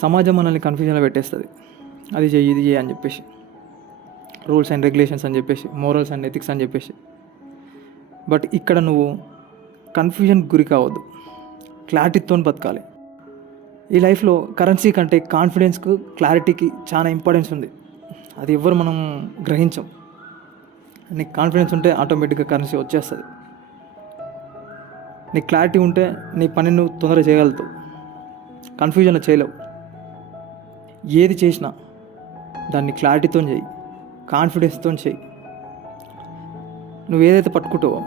సమాజం మనల్ని కన్ఫ్యూజన్లో పెట్టేస్తుంది. అది చెయ్యి, ఇది చెయ్యి అని చెప్పేసి, రూల్స్ అండ్ రెగ్యులేషన్స్ అని చెప్పేసి, మోరల్స్ అండ్ ఎథిక్స్ అని చెప్పేసి. బట్ ఇక్కడ నువ్వు కన్ఫ్యూజన్ గురి కావద్దు, క్లారిటీతో బతకాలి. ఈ లైఫ్లో కరెన్సీ కంటే కాన్ఫిడెన్స్కు, క్లారిటీకి చాలా ఇంపార్టెన్స్ ఉంది. అది ఎవ్వరు మనం గ్రహించం. నీకు కాన్ఫిడెన్స్ ఉంటే ఆటోమేటిక్గా కరెన్సీ వచ్చేస్తుంది. నీకు క్లారిటీ ఉంటే నీ పని నువ్వు తొందరగా చేయగలుగుతావు, కన్ఫ్యూజన్లో చేయలేవు. ఏది చేసినా దాన్ని క్లారిటీతో చేయి, కాన్ఫిడెన్స్తో చేయి. నువ్వు ఏదైతే పట్టుకుంటావో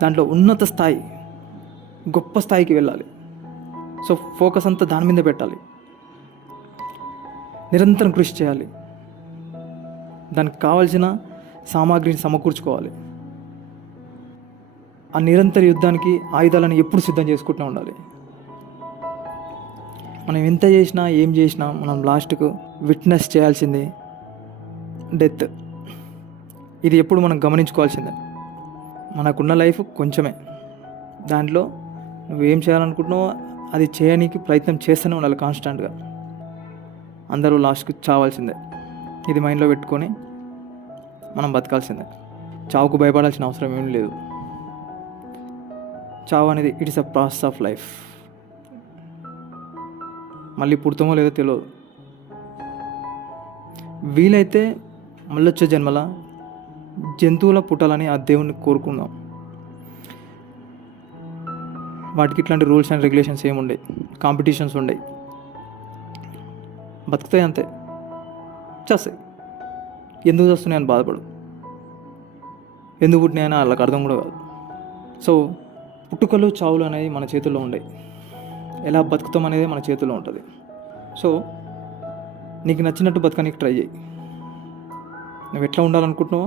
దాంట్లో ఉన్నత స్థాయి, గొప్ప స్థాయికి వెళ్ళాలి. సో ఫోకస్ అంతా దాని మీద పెట్టాలి, నిరంతరం కృషి చేయాలి, దానికి కావాల్సిన సామాగ్రిని సమకూర్చుకోవాలి. ఆ నిరంతర యుద్ధానికి ఆయుధాలను ఎప్పుడు సిద్ధం చేసుకుంటూ ఉండాలి. మనం ఎంత చేసినా, ఏం చేసినా మనం లాస్ట్కు విట్నెస్ చేయాల్సిందే డెత్. ఇది ఎప్పుడు మనం గమనించుకోవాల్సిందే. మనకున్న లైఫ్ కొంచెమే, దాంట్లో నువ్వేం చేయాలనుకుంటున్నావో అది చేయడానికి ప్రయత్నం చేస్తూనే ఉండాలి కాన్స్టాంట్గా. అందరూ లాస్ట్కి చావాల్సిందే, ఇది మైండ్లో పెట్టుకొని మనం బతకాల్సిందే. చావుకు భయపడాల్సిన అవసరం ఏం లేదు. చావు అనేది it is a process of life. మళ్ళీ పుడతామో లేదో తెలియదు. వీలైతే మళ్ళొచ్చే జన్మల జంతువుల పుట్టాలని ఆ దేవుణ్ణి కోరుకుందాం. వాటికి ఇట్లాంటి రూల్స్ అండ్ రెగ్యులేషన్స్ ఏముండే, కాంపిటీషన్స్ ఉండే, బతుకుతాయి అంతే, చేస్తాయి. ఎందుకు చేస్తున్నాయని బాధపడు, ఎందుకు పుట్టినాయని వాళ్ళకి అర్థం కూడా కాదు. సో పుట్టుకలు చావులు అనేవి మన చేతుల్లో ఉండవు, ఎలా బతుకుతాం అనేది మన చేతుల్లో ఉంటుంది. సో నీకు నచ్చినట్టు బతకడానికి ట్రై చేయి. నువ్వు ఎట్లా ఉండాలనుకుంటున్నావో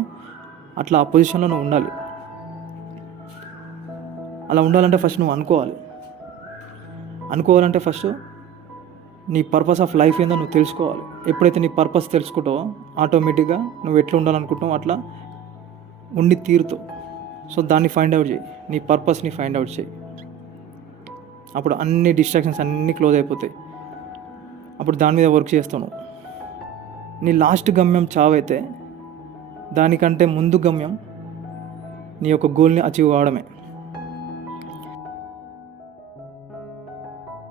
అట్లా ఆ పొజిషన్లో నువ్వు ఉండాలి. అలా ఉండాలంటే ఫస్ట్ నువ్వు అనుకోవాలంటే ఫస్ట్ నీ పర్పస్ ఆఫ్ లైఫ్ ఏందో నువ్వు తెలుసుకోవాలి. ఎప్పుడైతే నీ పర్పస్ తెలుసుకుంటావో ఆటోమేటిక్గా నువ్వు ఎట్లా ఉండాలనుకుంటున్నావో అట్లా ఉండి తీరుతావు. సో దాన్ని ఫైండ్ అవుట్ చేయి, నీ పర్పస్ని ఫైండ్ అవుట్ చేయి. అప్పుడు అన్ని డిస్ట్రాక్షన్స్ అన్నీ క్లోజ్ అయిపోతాయి. అప్పుడు దాని మీద వర్క్ చేస్తావు నువ్వు. నీ లాస్ట్ గమ్యం చావైతే దానికంటే ముందు గమ్యం నీ యొక్క గోల్ని అచీవ్ కావడమే.